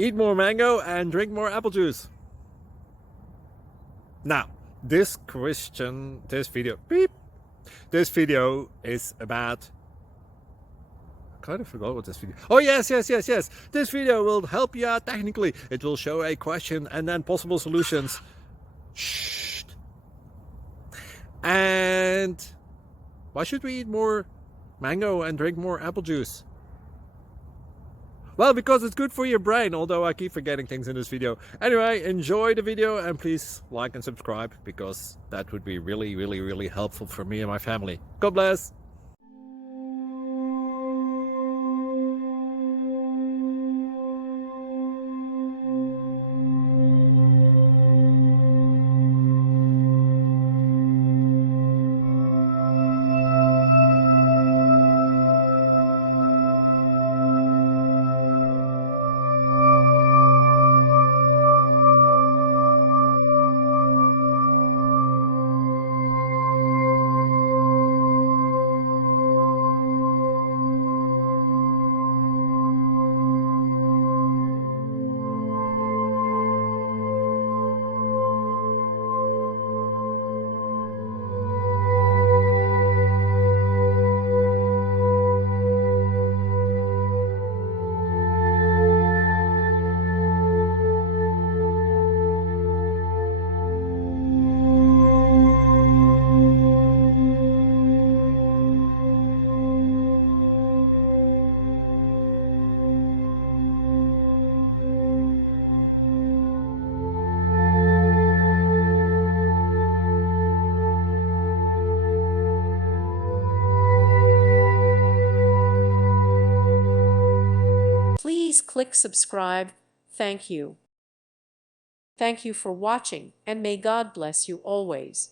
Eat more mango and drink more apple juice. Now, this video is about, I kind of forgot what this video. Oh, yes. This video will help you out technically. It will show a question and then possible solutions. Shh. And why should we eat more mango and drink more apple juice? Well, because it's good for your brain, although I keep forgetting things in this video. Anyway, enjoy the video and please like and subscribe, because that would be really helpful for me and my family. God bless! Please click subscribe. Thank you. Thank you for watching, and may God bless you always.